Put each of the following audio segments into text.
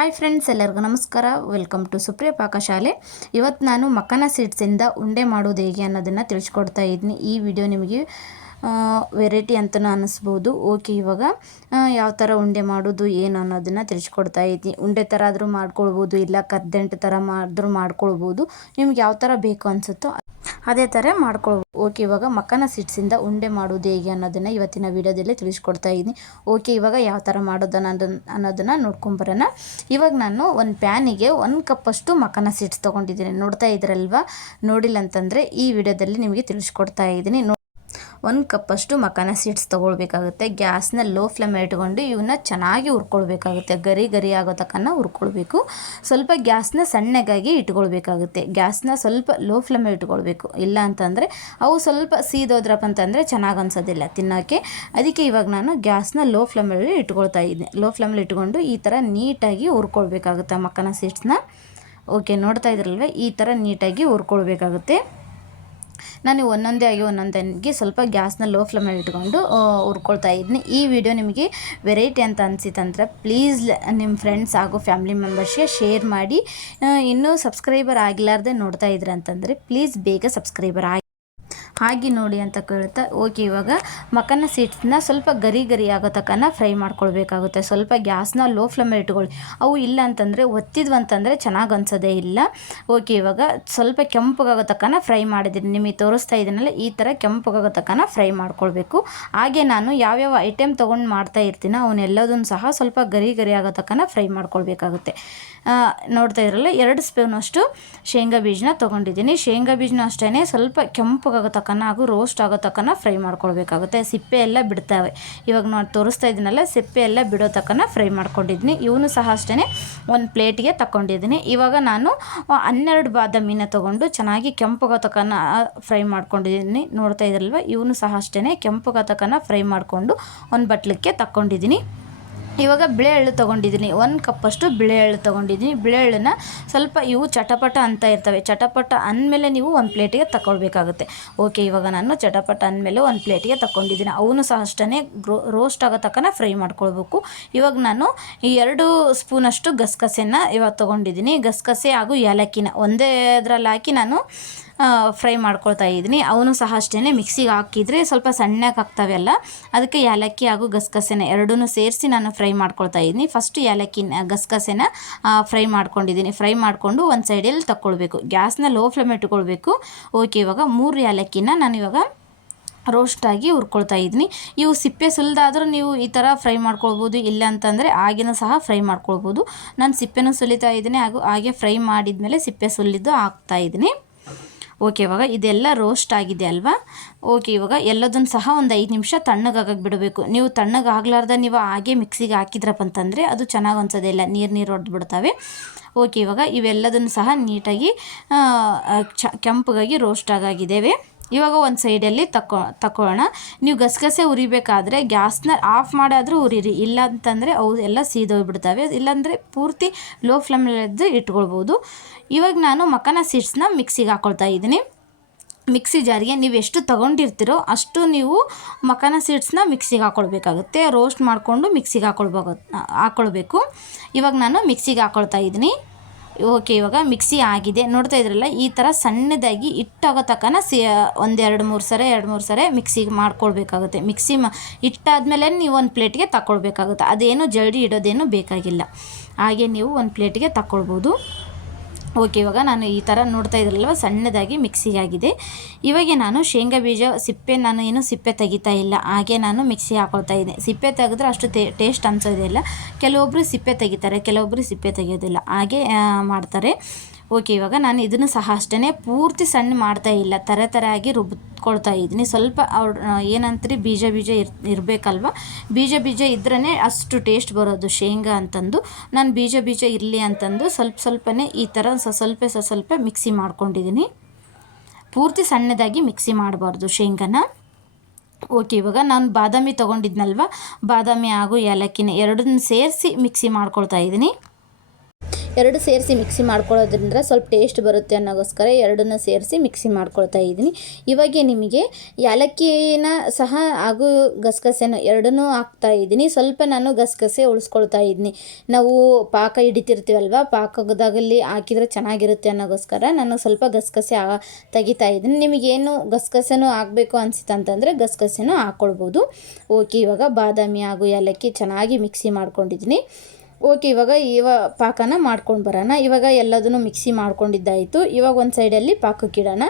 Hi friends, ಎಲ್ಲರಿಗೂ ನಮಸ್ಕಾರ. Welcome to Supriya ಪಾಕಶಾಲೆ. ಇವತ್ತು ನಾನು ಮಕ್ಕನ ಸೀಡ್ಸಿಂದ ಉಂಡೆ ಮಾಡೋದು ಹೇಗೆ ಅನ್ನೋದನ್ನು ತಿಳಿಸ್ಕೊಡ್ತಾ ಇದ್ದೀನಿ. ಈ ವಿಡಿಯೋ ನಿಮಗೆ ವೆರೈಟಿ ಅಂತಲೂ ಅನ್ನಿಸ್ಬೋದು. ಓಕೆ, ಇವಾಗ ಯಾವ ಥರ ಉಂಡೆ ಮಾಡೋದು ಏನು ಅನ್ನೋದನ್ನು ತಿಳಿಸ್ಕೊಡ್ತಾ ಇದ್ದೀನಿ. ಉಂಡೆ ಥರ ಆದರೂ ಮಾಡ್ಕೊಳ್ಬೋದು, ಇಲ್ಲ ಕರ್ದಂಟು ಥರ ಆದರೂ ಮಾಡ್ಕೊಳ್ಬೋದು. ನಿಮ್ಗೆ ಯಾವ ಥರ ಬೇಕು ಅನಿಸುತ್ತೋ ಅದೇ ಥರ ಮಾಡ್ಕೊಳ್ಬೋದು. ಓಕೆ, ಇವಾಗ ಮಕ್ಕನ ಸೀಡ್ಸಿಂದ ಉಂಡೆ ಮಾಡೋದು ಹೇಗೆ ಅನ್ನೋದನ್ನು ಇವತ್ತಿನ ವಿಡಿಯೋದಲ್ಲಿ ತಿಳಿಸ್ಕೊಡ್ತಾ ಇದ್ದೀನಿ. ಓಕೆ, ಇವಾಗ ಯಾವ ಥರ ಅನ್ನೋದನ್ನು ನೋಡ್ಕೊಂಬರೋಣ. ಇವಾಗ ನಾನು ಒಂದು ಪ್ಯಾನಿಗೆ 1 ಕಪ್ಪಷ್ಟು ಮಕ್ಕನ ಸೀಡ್ಸ್ ತೊಗೊಂಡಿದ್ದೀನಿ. ನೋಡ್ತಾ ಇದ್ರಲ್ವ? ನೋಡಿಲ್ಲ ಅಂತಂದರೆ ಈ ವಿಡಿಯೋದಲ್ಲಿ ನಿಮಗೆ ತಿಳಿಸ್ಕೊಡ್ತಾ ಇದ್ದೀನಿ. 1 ಕಪ್ಪಷ್ಟು ಮಕ್ಕನ ಸೀಡ್ಸ್ ತೊಗೊಳ್ಬೇಕಾಗುತ್ತೆ. ಗ್ಯಾಸ್ನ ಲೋ ಫ್ಲೇಮ್ ಇಟ್ಕೊಂಡು ಇವನ್ನ ಚೆನ್ನಾಗಿ ಹುರ್ಕೊಳ್ಬೇಕಾಗುತ್ತೆ. ಗರಿ ಆಗೋ ತನಕ ಹುರ್ಕೊಳ್ಬೇಕು. ಸ್ವಲ್ಪ ಗ್ಯಾಸ್ನ ಸಣ್ಣಗಾಗಿ ಇಟ್ಕೊಳ್ಬೇಕಾಗುತ್ತೆ. ಗ್ಯಾಸ್ನ ಸ್ವಲ್ಪ ಲೋ ಫ್ಲೇಮ್ ಇಟ್ಕೊಳ್ಬೇಕು. ಇಲ್ಲ ಅಂತಂದರೆ ಅವು ಸ್ವಲ್ಪ ಸೀದೋದ್ರಪ್ಪ ಅಂತಂದರೆ ಚೆನ್ನಾಗಿ ಅನ್ಸೋದಿಲ್ಲ ತಿನ್ನೋಕ್ಕೆ. ಅದಕ್ಕೆ ಇವಾಗ ನಾನು ಗ್ಯಾಸ್ನ ಲೋ ಫ್ಲೇಮಲ್ಲಿ ಇಟ್ಕೊಳ್ತಾ ಇದ್ದೀನಿ. ಲೋ ಫ್ಲೇಮಲ್ಲಿ ಇಟ್ಕೊಂಡು ಈ ಥರ ನೀಟಾಗಿ ಹುರ್ಕೊಳ್ಬೇಕಾಗುತ್ತೆ ಮಕ್ಕನ ಸೀಡ್ಸ್ನ. ಓಕೆ, ನೋಡ್ತಾ ಇದ್ರಲ್ವ? ಈ ಥರ ನೀಟಾಗಿ ಹುರ್ಕೊಳ್ಬೇಕಾಗುತ್ತೆ. ನಾನು ಒಂದೊಂದೇ ಸ್ವಲ್ಪ ಗ್ಯಾಸ್ನ ಲೋ ಫ್ಲೇಮಲ್ಲಿ ಇಟ್ಕೊಂಡು ಹುರ್ಕೊಳ್ತಾ ಇದ್ದೀನಿ. ಈ ವಿಡಿಯೋ ನಿಮಗೆ ವೆರೈಟಿ ಅಂತ ಅನಿಸಿತ್ತಂದ್ರೆ ಪ್ಲೀಸ್ ನಿಮ್ಮ ಫ್ರೆಂಡ್ಸ್ ಹಾಗೂ ಫ್ಯಾಮಿಲಿ ಮೆಂಬರ್ಸ್ಗೆ ಶೇರ್ ಮಾಡಿ. ಇನ್ನೂ ಸಬ್ಸ್ಕ್ರೈಬರ್ ಆಗಿಲ್ಲಾರ್ದೆ ನೋಡ್ತಾ ಇದ್ರೆ ಅಂತಂದರೆ ಪ್ಲೀಸ್ ಬೇಗ ಸಬ್ಸ್ಕ್ರೈಬರ್ ಆಗಿ ನೋಡಿ ಅಂತ ಕೇಳುತ್ತಾ. ಓಕೆ, ಇವಾಗ ಮಕ್ಕನ ಸೀಡ್ಸ್ನ ಸ್ವಲ್ಪ ಗರಿ ಆಗೋ ತನಕ ಫ್ರೈ ಮಾಡ್ಕೊಳ್ಬೇಕಾಗುತ್ತೆ. ಸ್ವಲ್ಪ ಗ್ಯಾಸ್ನ ಲೋ ಫ್ಲೇಮಲ್ಲಿ ಇಟ್ಕೊಳ್ಳಿ. ಅವು ಇಲ್ಲ ಅಂತಂದರೆ ಒತ್ತಿದ್ವು ಅಂತಂದರೆ ಚೆನ್ನಾಗಿ ಅನ್ಸೋದೇ ಇಲ್ಲ. ಓಕೆ, ಇವಾಗ ಸ್ವಲ್ಪ ಕೆಂಪಗಾಗೋ ತನಕ ಫ್ರೈ ಮಾಡಿದ್ದೀನಿ. ನಿಮಗೆ ತೋರಿಸ್ತಾ ಇದ್ದೀನಲ್ಲ, ಈ ಥರ ಕೆಂಪಗಾಗೋ ತನಕ ಫ್ರೈ ಮಾಡ್ಕೊಳ್ಬೇಕು. ಹಾಗೆ ನಾನು ಯಾವ್ಯಾವ ಐಟಮ್ ತೊಗೊಂಡು ಮಾಡ್ತಾ ಇರ್ತೀನೋ ಅವನ್ನೆಲ್ಲದನ್ನು ಸಹ ಸ್ವಲ್ಪ ಗರಿ ಆಗೋ ತನಕ ಫ್ರೈ ಮಾಡ್ಕೊಳ್ಬೇಕಾಗುತ್ತೆ. ನೋಡ್ತಾ ಇದ್ರಲ್ಲ, 2 ಸ್ಪೂನಷ್ಟು ಶೇಂಗಾ ಬೀಜನ ತೊಗೊಂಡಿದ್ದೀನಿ. ಶೇಂಗಾ ಬೀಜನ ಅಷ್ಟೇ ಸ್ವಲ್ಪ ಕೆಂಪಗಾಗೋ ತನಕ ಹಾಗೂ ರೋಸ್ಟ್ ಆಗೋ ತನಕ ಫ್ರೈ ಮಾಡ್ಕೊಳ್ಬೇಕಾಗುತ್ತೆ. ಸಿಪ್ಪೆ ಎಲ್ಲ ಬಿಡ್ತಾವೆ. ಇವಾಗ ನಾನು ತೋರಿಸ್ತಾ ಇದ್ದೀನಲ್ಲ, ಸಿಪ್ಪೆ ಎಲ್ಲ ಬಿಡೋ ತನಕ ಫ್ರೈ ಮಾಡ್ಕೊಂಡಿದ್ದೀನಿ. ಇವನು ಸಹ ಅಷ್ಟೇ ಒಂದು ಪ್ಲೇಟಿಗೆ ತಗೊಂಡಿದ್ದೀನಿ. ಇವಾಗ ನಾನು 12 ಬಾದಾಮಿನ ತೊಗೊಂಡು ಚೆನ್ನಾಗಿ ಕೆಂಪಗೋ ತನಕ ಫ್ರೈ ಮಾಡ್ಕೊಂಡಿದ್ದೀನಿ. ನೋಡ್ತಾ ಇದ್ರಲ್ವ? ಇವನು ಸಹ ಅಷ್ಟೇ ಕೆಂಪಗೋ ತನಕ ಫ್ರೈ ಮಾಡಿಕೊಂಡು ಒಂದು ಬಟ್ಲಕ್ಕೆ ತಗೊಂಡಿದ್ದೀನಿ. ಇವಾಗ ಬಿಳೆ ಎಳ್ಳು ತೊಗೊಂಡಿದ್ದೀನಿ. 1 ಕಪ್ಪಷ್ಟು ಬಿಳೆ ಎಳ್ಳು ತೊಗೊಂಡಿದ್ದೀನಿ. ಬಿಳೆ ಎಳ್ಳನ್ನ ಸ್ವಲ್ಪ ಇವು ಚಟಪಟ ಅಂತ ಇರ್ತವೆ. ಚಟಪಟ ಅಂದಮೇಲೆ ನೀವು ಒಂದು ಪ್ಲೇಟಿಗೆ ತಗೊಳ್ಬೇಕಾಗುತ್ತೆ. ಓಕೆ, ಇವಾಗ ನಾನು ಚಟಪಟ ಅಂದಮೇಲೆ ಒಂದು ಪ್ಲೇಟಿಗೆ ತಗೊಂಡಿದ್ದೀನಿ. ಅವನು ಸಹ ಅಷ್ಟೇ ರೋಸ್ಟ್ ಆಗೋ ತನಕ ಫ್ರೈ ಮಾಡ್ಕೊಳ್ಬೇಕು. ಇವಾಗ ನಾನು ಈ 2 ಸ್ಪೂನಷ್ಟು ಗಸಗಸೆನ ಇವಾಗ ತೊಗೊಂಡಿದ್ದೀನಿ. ಗಸಗಸೆ ಹಾಗೂ ಏಲಕ್ಕಿನ ಒಂದೇ ಇದರಲ್ಲಿ ಹಾಕಿ ನಾನು ಫ್ರೈ ಮಾಡ್ಕೊಳ್ತಾ ಇದ್ದೀನಿ. ಅವನು ಸಹ ಅಷ್ಟೇ ಮಿಕ್ಸಿಗೆ ಹಾಕಿದರೆ ಸ್ವಲ್ಪ ಸಣ್ಣಗೆ ಆಗ್ತಾವೆಲ್ಲ. ಅದಕ್ಕೆ ಏಲಕ್ಕಿ ಹಾಗೂ ಗಸಗಸೆನ ಎರಡೂ ಸೇರಿಸಿ ನಾನು ಫ್ರೈ ಮಾಡ್ಕೊಳ್ತಾ ಇದ್ದೀನಿ. ಫಸ್ಟ್ ಏಲಕ್ಕಿನ ಗಸಗಸೆನ ಫ್ರೈ ಮಾಡ್ಕೊಂಡಿದ್ದೀನಿ. ಫ್ರೈ ಮಾಡಿಕೊಂಡು ಒಂದು ಸೈಡಲ್ಲಿ ತಗೊಳ್ಬೇಕು. ಗ್ಯಾಸ್ನ ಲೋ ಫ್ಲೇಮ್ ಇಟ್ಕೊಳ್ಬೇಕು. ಓಕೆ, ಇವಾಗ 3 ಏಲಕ್ಕಿನ ನಾನು ಇವಾಗ ರೋಸ್ಟಾಗಿ ಹುರ್ಕೊಳ್ತಾ ಇದ್ದೀನಿ. ಇವು ಸಿಪ್ಪೆ ಸುಲಿದಾದರೂ ನೀವು ಈ ಥರ ಫ್ರೈ ಮಾಡ್ಕೊಳ್ಬೋದು. ಇಲ್ಲ ಅಂತಂದರೆ ಆಗಿನೂ ಸಹ ಫ್ರೈ ಮಾಡ್ಕೊಳ್ಬೋದು. ನಾನು ಸಿಪ್ಪೆನೂ ಸುಲಿತಾ ಇದ್ದೀನಿ ಹಾಗೂ ಹಾಗೆ ಫ್ರೈ ಮಾಡಿದ್ಮೇಲೆ ಸಿಪ್ಪೆ ಸುಲಿದು ಹಾಕ್ತಾಯಿದ್ದೀನಿ. ಓಕೆ, ಇವಾಗ ಇದೆಲ್ಲ ರೋಸ್ಟ್ ಆಗಿದೆ ಅಲ್ವಾ? ಓಕೆ, ಇವಾಗ ಎಲ್ಲದನ್ನು ಸಹ ಒಂದು 5 ನಿಮಿಷ ತಣ್ಣಗಾಗಕ್ಕೆ ಬಿಡಬೇಕು. ನೀವು ತಣ್ಣಗಾಗಲಾರ್ದ ನೀವು ಹಾಗೆ ಮಿಕ್ಸಿಗೆ ಹಾಕಿದ್ರಪ್ಪ ಅಂತಂದರೆ ಅದು ಚೆನ್ನಾಗಿ ಅನ್ಸೋದೇ ಇಲ್ಲ, ನೀರು ಹೊಡೆದು ಬಿಡ್ತವೆ. ಓಕೆ, ಇವಾಗ ಇವೆಲ್ಲದನ್ನು ಸಹ ನೀಟಾಗಿ ಕೆಂಪಗಾಗಿ ರೋಸ್ಟ್ ಆಗಿದ್ದೇವೆ. ಇವಾಗ ಒಂದು ಸೈಡಲ್ಲಿ ತಗೊಳ್ಳೋಣ. ನೀವು ಗಸಗಸೆ ಉರಿಬೇಕಾದ್ರೆ ಗ್ಯಾಸ್ನ ಆಫ್ ಮಾಡಾದರೂ ಉರಿರಿ. ಇಲ್ಲ ಅಂತಂದರೆ ಅವು ಎಲ್ಲ ಸೀದೋಗ್ಬಿಡ್ತವೆ. ಇಲ್ಲಾಂದರೆ ಪೂರ್ತಿ ಲೋ ಫ್ಲೇಮಲ್ಲಿದ್ದು ಇಟ್ಕೊಳ್ಬೋದು. ಇವಾಗ ನಾನು ಮಕ್ಕನ ಸೀಡ್ಸ್ನ ಮಿಕ್ಸಿಗೆ ಹಾಕ್ಕೊಳ್ತಾ ಇದ್ದೀನಿ. ಮಿಕ್ಸಿ ಜಾರಿಗೆ ನೀವು ಎಷ್ಟು ತೊಗೊಂಡಿರ್ತೀರೋ ಅಷ್ಟು ನೀವು ಮಕ್ಕನ ಸೀಡ್ಸ್ನ ಮಿಕ್ಸಿಗೆ ಹಾಕ್ಕೊಳ್ಬೇಕಾಗುತ್ತೆ. ರೋಸ್ಟ್ ಮಾಡಿಕೊಂಡು ಮಿಕ್ಸಿಗೆ ಹಾಕ್ಕೊಳ್ಬೇಕು. ಇವಾಗ ನಾನು ಮಿಕ್ಸಿಗೆ ಹಾಕ್ಕೊಳ್ತಾ ಇದ್ದೀನಿ. ಓಕೆ, ಇವಾಗ ಮಿಕ್ಸಿ ಆಗಿದೆ. ನೋಡ್ತಾ ಇದ್ರಲ್ಲ, ಈ ಥರ ಸಣ್ಣದಾಗಿ ಹಿಟ್ಟಾಗೋ ತನಕ ಒಂದು 2-3 ಸರಿ ಮಿಕ್ಸಿಗೆ ಮಾಡ್ಕೊಳ್ಬೇಕಾಗುತ್ತೆ. ಹಿಟ್ಟಾದ್ಮೇಲೆ ನೀವು ಒಂದು ಪ್ಲೇಟ್ಗೆ ತಗೊಳ್ಬೇಕಾಗುತ್ತೆ. ಅದೇನು ಜಲ್ದಿ ಇಡೋದೇನು ಬೇಕಾಗಿಲ್ಲ. ಹಾಗೆ ನೀವು ಒಂದು ಪ್ಲೇಟ್ಗೆ ತಗೊಳ್ಬೋದು. ಓಕೆ, ಇವಾಗ ನಾನು ಈ ಥರ ನೋಡ್ತಾ ಇದ್ರಲ್ವ, ಸಣ್ಣದಾಗಿ ಮಿಕ್ಸಿಗೆ ಆಗಿದೆ. ಇವಾಗ ನಾನು ಶೇಂಗಾ ಬೀಜ ನಾನು ಏನು ಸಿಪ್ಪೆ ತೆಗಿತಾ ಇಲ್ಲ. ಹಾಗೆ ನಾನು ಮಿಕ್ಸಿ ಹಾಕ್ಕೊಳ್ತಾ ಇದ್ದೆ. ಸಿಪ್ಪೆ ತೆಗೆದ್ರೆ ಅಷ್ಟು ಟೇಸ್ಟ್ ಅನ್ಸೋದೇ ಇಲ್ಲ. ಕೆಲವೊಬ್ಬರು ಸಿಪ್ಪೆ ತೆಗಿತಾರೆ, ಕೆಲವೊಬ್ಬರು ಸಿಪ್ಪೆ ತೆಗೆಯೋದಿಲ್ಲ, ಹಾಗೆ ಮಾಡ್ತಾರೆ. ಓಕೆ, ಇವಾಗ ನಾನು ಇದನ್ನು ಸಹ ಅಷ್ಟೇ ಪೂರ್ತಿ ಸಣ್ಣ ಮಾಡ್ತಾ ಇಲ್ಲ, ತರ ಆಗಿ ರುಬ್ಕೊಳ್ತಾ ಇದ್ದೀನಿ. ಸ್ವಲ್ಪ ಏನಂತೀರಿ, ಬೀಜ ಇರಬೇಕಲ್ವ? ಬೀಜ ಇದ್ರೇ ಅಷ್ಟು ಟೇಸ್ಟ್ ಬರೋದು ಶೇಂಗಾ ಅಂತಂದು. ನಾನು ಬೀಜ ಇರಲಿ ಅಂತಂದು ಸ್ವಲ್ಪನೇ ಈ ಥರ ಸ್ವಲ್ಪ ಮಿಕ್ಸಿ ಮಾಡ್ಕೊಂಡಿದ್ದೀನಿ. ಪೂರ್ತಿ ಸಣ್ಣದಾಗಿ ಮಿಕ್ಸಿ ಮಾಡಬಾರ್ದು ಶೇಂಗಾನ. ಓಕೆ, ಇವಾಗ ನಾನು ಬಾದಾಮಿ ತೊಗೊಂಡಿದ್ನಲ್ವ, ಬಾದಾಮಿ ಹಾಗೂ ಏಲಕ್ಕಿನ ಎರಡನ್ನೂ ಸೇರಿಸಿ ಮಿಕ್ಸಿ ಮಾಡ್ಕೊಳ್ತಾ ಇದ್ದೀನಿ. ಎರಡು ಸೇರಿಸಿ ಮಿಕ್ಸಿ ಮಾಡ್ಕೊಳ್ಳೋದ್ರಿಂದ ಸ್ವಲ್ಪ ಟೇಸ್ಟ್ ಬರುತ್ತೆ ಅನ್ನೋಗೋಸ್ಕರ ಎರಡನ್ನೂ ಸೇರಿಸಿ ಮಿಕ್ಸಿ ಮಾಡ್ಕೊಳ್ತಾ ಇದ್ದೀನಿ. ಇವಾಗ ನಿಮಗೆ ಏಲಕ್ಕಿನ ಸಹ ಹಾಗೂ ಗಸಗಸೆನ ಎರಡನ್ನೂ ಹಾಕ್ತಾ ಇದ್ದೀನಿ. ಸ್ವಲ್ಪ ನಾನು ಗಸಗಸೆ ಉಳಿಸ್ಕೊಳ್ತಾ ಇದ್ದೀನಿ. ನಾವು ಪಾಕ ಹಿಡಿತಿರ್ತೀವಲ್ವ, ಪಾಕದಾಗಲ್ಲಿ ಹಾಕಿದರೆ ಚೆನ್ನಾಗಿರುತ್ತೆ ಅನ್ನೋಗೋಸ್ಕರ ನಾನು ಸ್ವಲ್ಪ ಗಸಗಸೆ ತೆಗಿತಾ ಇದ್ದೀನಿ. ನಿಮಗೇನು ಗಸಗಸೆನೂ ಹಾಕಬೇಕು ಅನಿಸಿತಂತಂದರೆ ಗಸಗಸೆನೂ ಹಾಕ್ಕೊಳ್ಬೋದು. ಓಕೆ, ಇವಾಗ ಬಾದಾಮಿ ಹಾಗೂ ಏಲಕ್ಕಿ ಚೆನ್ನಾಗಿ ಮಿಕ್ಸಿ ಮಾಡ್ಕೊಂಡಿದ್ದೀನಿ. ಓಕೆ, ಇವಾಗ ಪಾಕನ ಮಾಡ್ಕೊಂಡು ಬರೋಣ. ಇವಾಗ ಎಲ್ಲದನ್ನು ಮಿಕ್ಸಿ ಮಾಡ್ಕೊಂಡಿದ್ದಾಯಿತು. ಇವಾಗ ಒಂದು ಸೈಡಲ್ಲಿ ಪಾಕಕ್ಕಿಡೋಣ.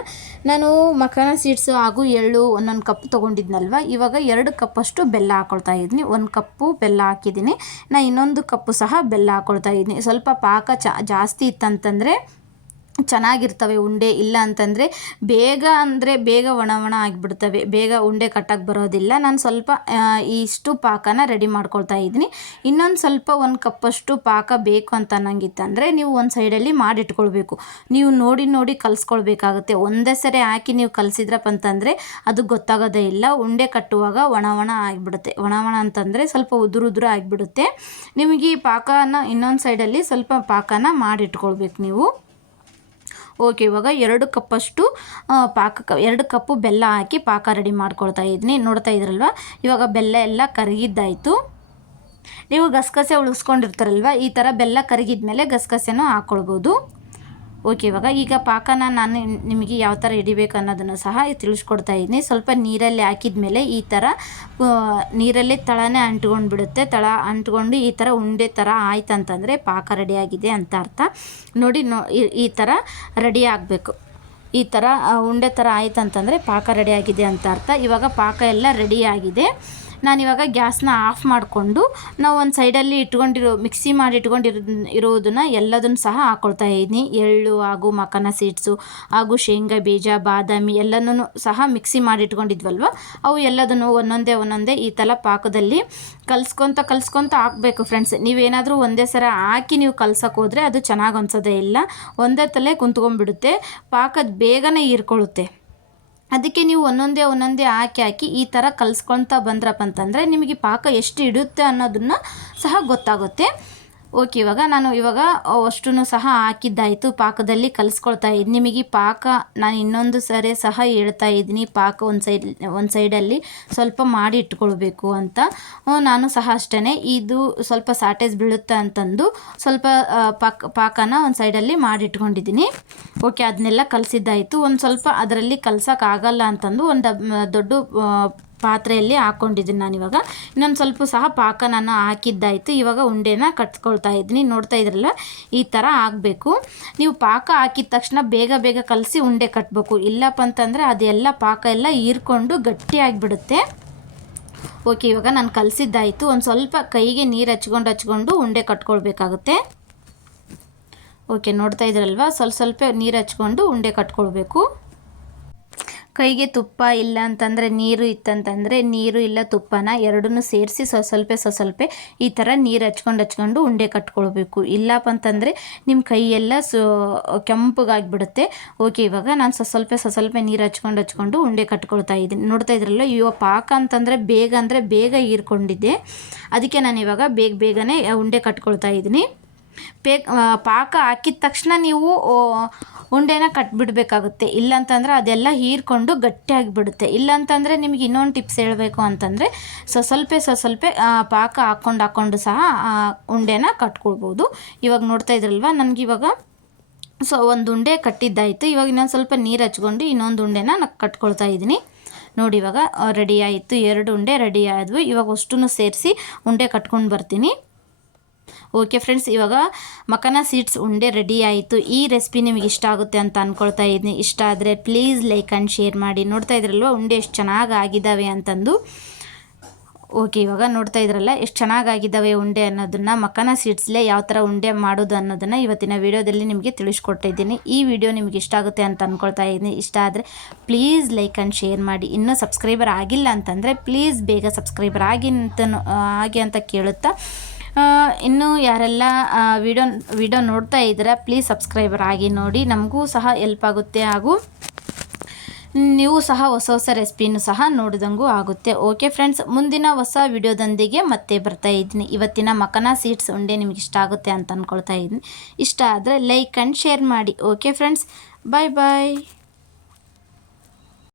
ನಾನು ಮಖಾನ ಸೀಡ್ಸು ಹಾಗೂ ಎಳ್ಳು ಒಂದೊಂದು ಕಪ್ ತೊಗೊಂಡಿದ್ನಲ್ವ, ಇವಾಗ 2 ಕಪ್ಪಷ್ಟು ಬೆಲ್ಲ ಹಾಕ್ಕೊಳ್ತಾ ಇದ್ದೀನಿ. 1 ಕಪ್ಪು ಬೆಲ್ಲ ಹಾಕಿದ್ದೀನಿ. ನಾನು ಇನ್ನೊಂದು ಕಪ್ಪು ಸಹ ಬೆಲ್ಲ ಹಾಕ್ಕೊಳ್ತಾ ಇದ್ದೀನಿ. ಸ್ವಲ್ಪ ಪಾಕ ಜಾಸ್ತಿ ಇತ್ತಂತಂದರೆ ಚೆನ್ನಾಗಿರ್ತವೆ ಉಂಡೆ, ಇಲ್ಲ ಅಂತಂದರೆ ಬೇಗ ಒಣ ಆಗಿಬಿಡ್ತವೆ, ಬೇಗ ಉಂಡೆ ಕಟ್ಟಕ್ಕೆ ಬರೋದಿಲ್ಲ. ನಾನು ಸ್ವಲ್ಪ ಇಷ್ಟು ಪಾಕನ ರೆಡಿ ಮಾಡ್ಕೊಳ್ತಾ ಇದ್ದೀನಿ. ಇನ್ನೊಂದು ಸ್ವಲ್ಪ 1 ಕಪ್ಪಷ್ಟು ಪಾಕ ಬೇಕು ಅಂತ ಅನ್ನಂಗಿತ್ತಂದರೆ ನೀವು ಒಂದು ಸೈಡಲ್ಲಿ ಮಾಡಿಟ್ಕೊಳ್ಬೇಕು. ನೀವು ನೋಡಿ ಕಲಿಸ್ಕೊಳ್ಬೇಕಾಗುತ್ತೆ. ಒಂದೇ ಸರಿ ಹಾಕಿ ನೀವು ಕಲಿಸಿದ್ರಪ್ಪ ಅಂತಂದರೆ ಅದು ಗೊತ್ತಾಗೋದೇ ಇಲ್ಲ. ಉಂಡೆ ಕಟ್ಟುವಾಗ ಒಣ ಆಗಿಬಿಡುತ್ತೆ. ಒಣ ಅಂತಂದರೆ ಸ್ವಲ್ಪ ಉದುರು ಆಗಿಬಿಡುತ್ತೆ. ನಿಮಗೆ ಈ ಪಾಕನ ಇನ್ನೊಂದು ಸೈಡಲ್ಲಿ ಸ್ವಲ್ಪ ಪಾಕನ ಮಾಡಿಟ್ಕೊಳ್ಬೇಕು ನೀವು. ಓಕೆ, ಇವಾಗ 2 ಕಪ್ಪಷ್ಟು 2 ಕಪ್ಪು ಬೆಲ್ಲ ಹಾಕಿ ಪಾಕ ರೆಡಿ ಮಾಡ್ಕೊಳ್ತಾ ಇದ್ದೀನಿ. ನೋಡ್ತಾ ಇದ್ರಲ್ವ, ಇವಾಗ ಬೆಲ್ಲ ಎಲ್ಲ ಕರಗಿದ್ದಾಯಿತು. ನೀವು ಗಸಗಸೆ ಉಳಿಸ್ಕೊಂಡಿರ್ತಾರಲ್ವ, ಈ ಥರ ಬೆಲ್ಲ ಕರಗಿದ ಮೇಲೆ ಗಸಗಸೆನೂ ಹಾಕ್ಕೊಳ್ಬೋದು. ಓಕೆ, ಈಗ ಪಾಕನ ನಾನು ನಿಮಗೆ ಯಾವ ಥರ ಹಿಡಿಬೇಕು ಅನ್ನೋದನ್ನು ಸಹ ತಿಳಿಸ್ಕೊಡ್ತಾ ಇದ್ದೀನಿ. ಸ್ವಲ್ಪ ನೀರಲ್ಲಿ ಹಾಕಿದ ಮೇಲೆ ಈ ಥರ ನೀರಲ್ಲಿ ತಳನೇ ಅಂಟ್ಕೊಂಡು ಬಿಡುತ್ತೆ. ತಳ ಅಂಟ್ಕೊಂಡು ಈ ಥರ ಉಂಡೆ ಥರ ಆಯ್ತು ಅಂತಂದರೆ ಪಾಕ ರೆಡಿಯಾಗಿದೆ ಅಂತ ಅರ್ಥ. ನೋಡಿ, ಈ ಥರ ರೆಡಿ ಆಗಬೇಕು. ಈ ಥರ ಉಂಡೆ ಥರ ಆಯ್ತು ಅಂತಂದರೆ ಪಾಕ ರೆಡಿಯಾಗಿದೆ ಅಂತ ಅರ್ಥ. ಇವಾಗ ಪಾಕ ಎಲ್ಲ ರೆಡಿಯಾಗಿದೆ. ನಾನಿವಾಗ ಗ್ಯಾಸ್ನ ಆಫ್ ಮಾಡಿಕೊಂಡು ನಾವು ಒಂದು ಸೈಡಲ್ಲಿ ಮಿಕ್ಸಿ ಮಾಡಿ ಇರುವುದನ್ನು ಎಲ್ಲದನ್ನು ಸಹ ಹಾಕ್ಕೊಳ್ತಾ ಇದ್ದೀನಿ. ಎಳ್ಳು ಹಾಗೂ ಮಖಾನ ಸೀಡ್ಸು ಹಾಗೂ ಶೇಂಗಾ ಬೀಜ, ಬಾದಾಮಿ ಎಲ್ಲನೂ ಸಹ ಮಿಕ್ಸಿ ಮಾಡಿ ಇಟ್ಕೊಂಡಿದ್ವಲ್ವ, ಅವು ಎಲ್ಲದನ್ನು ಒಂದೊಂದೇ ಈ ಥರ ಪಾಕದಲ್ಲಿ ಕಲಿಸ್ಕೊತ ಹಾಕಬೇಕು ಫ್ರೆಂಡ್ಸ್. ನೀವೇನಾದರೂ ಒಂದೇ ಸಲ ಹಾಕಿ ನೀವು ಕಲ್ಸಕ್ಕೆ ಹೋದರೆ ಅದು ಚೆನ್ನಾಗಿ ಅನ್ಸೋದೇ ಇಲ್ಲ. ಒಂದೇ ತಲೆ ಕುಂತ್ಕೊಂಡ್ಬಿಡುತ್ತೆ, ಪಾಕದ ಬೇಗನೆ ಹೀರ್ಕೊಳ್ಳುತ್ತೆ. ಅದಕ್ಕೆ ನೀವು ಒಂದೊಂದೇ ಹಾಕಿ ಈ ಥರ ಕಲಿಸ್ಕೊಳ್ತಾ ಬಂದ್ರಪ್ಪ ಅಂತಂದರೆ ನಿಮಗೆ ಪಾಕ ಎಷ್ಟು ಇಡುತ್ತೆ ಅನ್ನೋದನ್ನು ಸಹ ಗೊತ್ತಾಗುತ್ತೆ. ಓಕೆ, ನಾನು ಅಷ್ಟನ್ನು ಸಹ ಹಾಕಿದ್ದಾಯಿತು. ಪಾಕದಲ್ಲಿ ಕಲಿಸ್ಕೊಳ್ತಾ ಇದ್ದೀನಿ. ನಿಮಗೆ ಪಾಕ ನಾನು ಇನ್ನೊಂದು ಸರಿ ಸಹ ಹೇಳ್ತಾ ಇದ್ದೀನಿ. ಪಾಕ ಒಂದು ಸೈಡಲ್ಲಿ ಸ್ವಲ್ಪ ಮಾಡಿ ಇಟ್ಕೊಳ್ಬೇಕು ಅಂತ. ನಾನು ಸಹ ಅಷ್ಟೇ, ಇದು ಸ್ವಲ್ಪ ಸಾಟೇಜ್ ಬೀಳುತ್ತೆ ಅಂತಂದು ಸ್ವಲ್ಪ ಪಾಕನ ಒಂದು ಸೈಡಲ್ಲಿ ಮಾಡಿ ಇಟ್ಕೊಂಡಿದ್ದೀನಿ. ಓಕೆ, ಅದನ್ನೆಲ್ಲ ಕಲಿಸಿದ್ದಾಯಿತು. ಒಂದು ಸ್ವಲ್ಪ ಅದರಲ್ಲಿ ಕಲ್ಸೋಕ್ಕಾಗಲ್ಲ ಅಂತಂದು ಒಂದು ದೊಡ್ಡ ಪಾತ್ರೆಯಲ್ಲಿ ಹಾಕ್ಕೊಂಡಿದ್ದೀನಿ ನಾನಿವಾಗ. ಇನ್ನೊಂದು ಸ್ವಲ್ಪ ಸಹ ಪಾಕ ನಾನು ಹಾಕಿದ್ದಾಯಿತು. ಇವಾಗ ಉಂಡೆನ ಕಟ್ಕೊಳ್ತಾ ಇದ್ದೀನಿ. ನೋಡ್ತಾ ಇದ್ರಲ್ಲ, ಈ ಥರ ಆಗಬೇಕು. ನೀವು ಪಾಕ ಹಾಕಿದ ತಕ್ಷಣ ಬೇಗ ಕಲಸಿ ಉಂಡೆ ಕಟ್ಟಬೇಕು. ಇಲ್ಲಪ್ಪ ಅಂತಂದರೆ ಅದೆಲ್ಲ ಪಾಕ ಎಲ್ಲ ಹೀರ್ಕೊಂಡು ಗಟ್ಟಿಯಾಗಿಬಿಡುತ್ತೆ. ಓಕೆ, ಇವಾಗ ನಾನು ಕಲಸಿದ್ದಾಯಿತು. ಒಂದು ಸ್ವಲ್ಪ ಕೈಗೆ ನೀರು ಹಚ್ಕೊಂಡು ಉಂಡೆ ಕಟ್ಕೊಳ್ಬೇಕಾಗುತ್ತೆ. ಓಕೆ, ನೋಡ್ತಾ ಇದ್ರಲ್ವ, ಸ್ವಲ್ಪ ನೀರು ಹಚ್ಕೊಂಡು ಉಂಡೆ ಕಟ್ಕೊಳ್ಬೇಕು. ಕೈಗೆ ತುಪ್ಪ ಇಲ್ಲ ಅಂತಂದರೆ ನೀರು ಇತ್ತಂತಂದರೆ ನೀರು ಇಲ್ಲ ತುಪ್ಪನ ಎರಡನ್ನೂ ಸೇರಿಸಿ ಸ್ವಲ್ಪ ಈ ಥರ ನೀರು ಹಚ್ಕೊಂಡು ಉಂಡೆ ಕಟ್ಕೊಳ್ಬೇಕು. ಇಲ್ಲಪ್ಪ ಅಂತಂದರೆ ನಿಮ್ಮ ಕೈಯೆಲ್ಲ ಕೆಂಪಗಾಗಿಬಿಡುತ್ತೆ. ಓಕೆ, ಇವಾಗ ನಾನು ಸ್ವಲ್ಪ ನೀರು ಹಚ್ಕೊಂಡು ಉಂಡೆ ಕಟ್ಕೊಳ್ತಾ ಇದ್ದೀನಿ. ನೋಡ್ತಾ ಇದ್ರಲ್ಲ, ಇವಾಗ ಪಾಕ ಅಂತಂದರೆ ಬೇಗ ಹೀರ್ಕೊಂಡಿದ್ದೆ. ಅದಕ್ಕೆ ನಾನು ಇವಾಗ ಬೇಗನೆ ಉಂಡೆ ಕಟ್ಕೊಳ್ತಾ ಇದ್ದೀನಿ. ಪಾಕ ಹಾಕಿದ ತಕ್ಷಣ ನೀವು ಉಂಡೆನ ಕಟ್ಬಿಡಬೇಕಾಗುತ್ತೆ. ಇಲ್ಲಾಂತಂದರೆ ಅದೆಲ್ಲ ಹೀರ್ಕೊಂಡು ಗಟ್ಟಿಯಾಗಿಬಿಡುತ್ತೆ. ಇಲ್ಲಾಂತಂದರೆ ನಿಮಗೆ ಇನ್ನೊಂದು ಟಿಪ್ಸ್ ಹೇಳಬೇಕು ಅಂತಂದರೆ ಸ್ವಲ್ಪ ಪಾಕ ಹಾಕ್ಕೊಂಡು ಸಹ ಉಂಡೆನ ಕಟ್ಕೊಳ್ಬೋದು. ಇವಾಗ ನೋಡ್ತಾ ಇದ್ರಲ್ವ, ನನಗಿವಾಗ ಒಂದು ಉಂಡೆ ಕಟ್ಟಿದ್ದಾಯಿತು. ಇವಾಗ ಇನ್ನೊಂದು ಸ್ವಲ್ಪ ನೀರು ಹಚ್ಕೊಂಡು ಇನ್ನೊಂದು ಉಂಡೆನ ನಾನು ಕಟ್ಕೊಳ್ತಾ ಇದ್ದೀನಿ. ನೋಡಿ, ಇವಾಗ ರೆಡಿ ಆಯಿತು. 2 ಉಂಡೆ ರೆಡಿ ಆದವು. ಇವಾಗ ಅಷ್ಟನ್ನು ಸೇರಿಸಿ ಉಂಡೆ ಕಟ್ಕೊಂಡು ಬರ್ತೀನಿ. ಓಕೆ ಫ್ರೆಂಡ್ಸ್, ಇವಾಗ ಮಖಾನ ಸೀಡ್ಸ್ ಉಂಡೆ ರೆಡಿ ಆಯಿತು. ಈ ರೆಸಿಪಿ ನಿಮಗೆ ಇಷ್ಟ ಆಗುತ್ತೆ ಅಂತ ಅಂದ್ಕೊಳ್ತಾ ಇದ್ದೀನಿ. ಇಷ್ಟ ಆದರೆ ಪ್ಲೀಸ್ ಲೈಕ್ ಆ್ಯಂಡ್ ಶೇರ್ ಮಾಡಿ. ನೋಡ್ತಾ ಇದ್ರಲ್ವ ಉಂಡೆ ಎಷ್ಟು ಚೆನ್ನಾಗಿ ಆಗಿದ್ದಾವೆ ಅಂತಂದು. ಓಕೆ, ಇವಾಗ ನೋಡ್ತಾ ಇದ್ರಲ್ಲ ಎಷ್ಟು ಚೆನ್ನಾಗಾಗಿದ್ದಾವೆ ಉಂಡೆ ಅನ್ನೋದನ್ನು, ಮಖಾನ ಸೀಡ್ಸ್ಲೇ ಯಾವ ಥರ ಉಂಡೆ ಮಾಡೋದು ಅನ್ನೋದನ್ನು ಇವತ್ತಿನ ವಿಡಿಯೋದಲ್ಲಿ ನಿಮಗೆ ತಿಳಿಸ್ಕೊಟ್ಟಿದ್ದೀನಿ. ಈ ವಿಡಿಯೋ ನಿಮಗೆ ಇಷ್ಟ ಆಗುತ್ತೆ ಅಂತ ಅಂದ್ಕೊಳ್ತಾ ಇದ್ದೀನಿ. ಇಷ್ಟ ಆದರೆ ಪ್ಲೀಸ್ ಲೈಕ್ ಆ್ಯಂಡ್ ಶೇರ್ ಮಾಡಿ. ಇನ್ನೂ ಸಬ್ಸ್ಕ್ರೈಬರ್ ಆಗಿಲ್ಲ ಅಂತಂದರೆ ಪ್ಲೀಸ್ ಬೇಗ ಸಬ್ಸ್ಕ್ರೈಬರ್ ಆಗಿ ಅಂತ ಕೇಳುತ್ತಾ, ಇನ್ನೂ ಯಾರೆಲ್ಲ ವಿಡಿಯೋ ನೋಡ್ತಾ ಇದ್ದೀರಾ ಪ್ಲೀಸ್ ಸಬ್ಸ್ಕ್ರೈಬರ್ ಆಗಿ ನೋಡಿ. ನಮಗೂ ಸಹ ಹೆಲ್ಪ್ ಆಗುತ್ತೆ ಹಾಗೂ ನೀವು ಸಹ ಹೊಸ ಹೊಸ ರೆಸಿಪಿನೂ ಸಹ ನೋಡಿದಂಗೂ ಆಗುತ್ತೆ. ಓಕೆ ಫ್ರೆಂಡ್ಸ್, ಮುಂದಿನ ಹೊಸ ವಿಡಿಯೋದೊಂದಿಗೆ ಮತ್ತೆ ಬರ್ತಾ ಇದ್ದೀನಿ. ಇವತ್ತಿನ ಮಖಾನ ಸೀಡ್ಸ್ ಉಂಡೆ ನಿಮಗೆ ಇಷ್ಟ ಆಗುತ್ತೆ ಅಂತ ಅಂದ್ಕೊಳ್ತಾ ಇದ್ದೀನಿ. ಇಷ್ಟ ಆದರೆ ಲೈಕ್ ಆ್ಯಂಡ್ ಶೇರ್ ಮಾಡಿ. ಓಕೆ ಫ್ರೆಂಡ್ಸ್, ಬಾಯ್ ಬಾಯ್.